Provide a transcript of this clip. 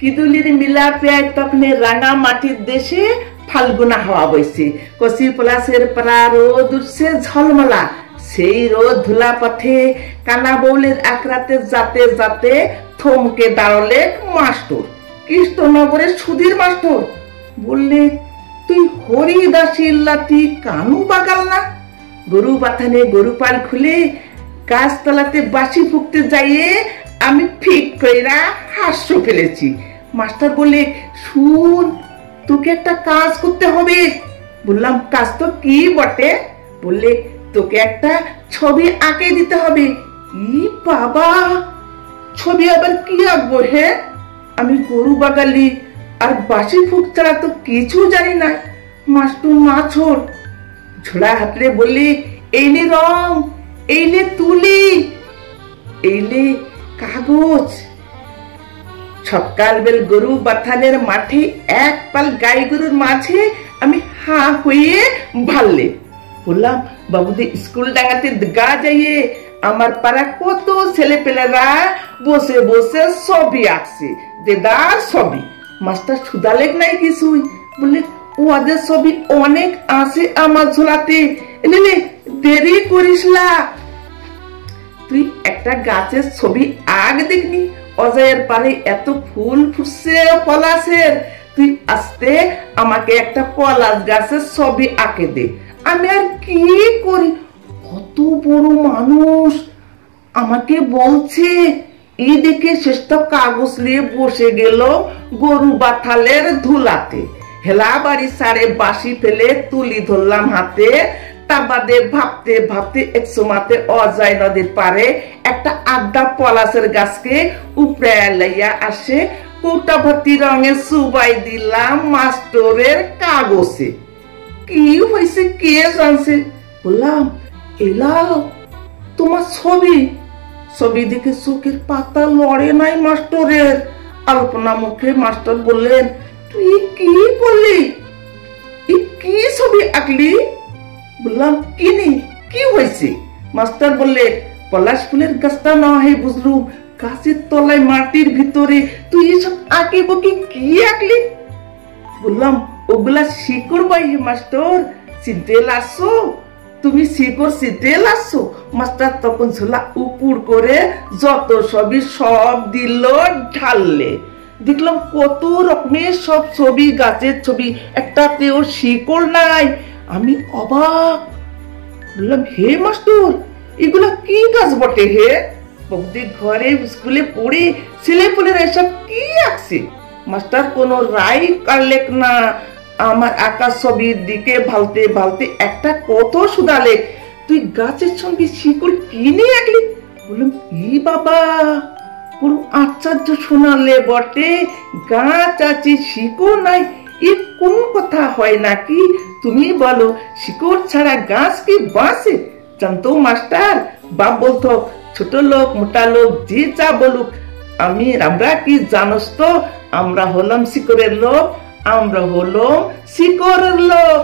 কিদুলির মিলাপে তখনে রাঙা মাটির দেশে ফাল্গুনা হাওয়া বইছে। কচি পলাশের পাড়া রোদ উঠছে ঝলমলা। সেই রোদ ধুলা পথে কানা বৌলের আকরাতে যাতে যাতে থমকে দাঁড়ালে মাস্টার, কৃষ্ণনগরের সুধীর মাস্টার। বললে, তুই হরিদাসীর লাতি কানু বাগাল না? গরু বাথানে গরু পাল খুলে গাছতলাতে বাসি ফুকতে যাইয়ে আমি ফিক কইরা হাস্য ফেলেছি। মাস্টার বলে, শুন, তোকে একটা কাজ করতে হবে। বললাম, কাজ তো কি বটে? বললে, তোকে একটা ছবি আঁকে দিতে হবে। ই বাবা, ছবি আবার কি আঁকবো হে? আমি গরু বাগালি আর বাসি ফুক ছাড়া তো কিছু জানি না। মাস্টার মাছর ঝোলা হাতলে বললি, এইলে রং, এইলে তুলি, এইলে কাগজ। সকাল বেল গরু বাথানের মাঠে এক পাল গাই গরুর মাঝে আমি হা হয়ে ভাললে। বললাম, বাবুদি স্কুল ডাঙাতে গা যাইয়ে আমার পাড়া কত ছেলে পেলেরা বসে বসে ছবি আঁকছে, দেদার ছবি। মাস্টার সুদালেক নাই কিছুই। বললে, ওদের ছবি অনেক আছে আমার ঝোলাতে, এলে দেরি করিস না। তুই একটা গাছের ছবি আগ দেখনি? অজয়ের পারে এত ফুল ফুটছে পলাশের, তুই আস্তে আমাকে একটা পলাশ গাছের ছবি আঁকে দে। আমি আর কি করি? কত বড় মানুষ আমাকে বলছে। এই দেখে শেষ তো কাগজ নিয়ে বসে গেল গরু বাথালের ধুলাতে। হেলা বাড়ি সারে বাসি ফেলে তুলি ধরলাম হাতে। তা বাদে ভাবতে ভাবতে এক সময়তে অজয় নদীর পারে একটা আড্ডা পলাশের গাছকে উপরে লাইয়া আসে কৌটা ভর্তি রঙের সুবাই দিলাম মাস্টরের কাগজে। কি হয়েছে কে জানছে? বললাম, এলাও তোমার ছবি। ছবি দেখে চোখের পাতা লড়ে নাই মাস্টরের। আলপনা মুখে মাস্টার বললেন, তুই কি করলি? কি ছবি আঁকলি? বললাম, কি নেই, কি হয়েছে? মাস্টার বললে, পলাশ ফুলের গাছটা না হয় বুঝলুম, গাছের তলায় মাটির ভিতরে তুই এসব আঁকে বকি কি আঁকলি? বললাম, ওগুলা শিকড় বাই হে মাস্টার, চিনতে লাগছো? তুমি শিকড় চিনতে লাগছো? মাস্টার তখন ঝোলা উপুর করে যত ছবি সব দিল ঢাললে। দেখলাম কত রকমের সব ছবি, গাছের ছবি, একটাতেও শিকড় নাই। আমি অবাক। বললাম, হে মাস্টার, এগুলা কি গাছ বটে হে? বৌদি ঘরে স্কুলে পড়ে ছেলে পেলেরা এসব কি আঁকছে? মাস্টার কোনো রায় কাটলেক না। আমার আঁকা ছবির দিকে ভালতে ভালতে একটা কত শুধালে, তুই গাছের সঙ্গে শিকড় কিনে আঁকলি? বললাম, ই বাবা, পুরো আশ্চর্য শোনালে বটে। গাছ আছে, শিকড় নাই, এ কোন কথা হয় নাকি? তুমি বলো, শিকড় ছাড়া গাছ কি বাঁচে? জানতো মাস্টার, বাপ বলতো, ছোট লোক মোটা লোক যে যা বলুক, আমরা কি জানোস তো? আমরা হলাম শিকড়ের লোক, আমরা হলাম শিকড়ের লোক।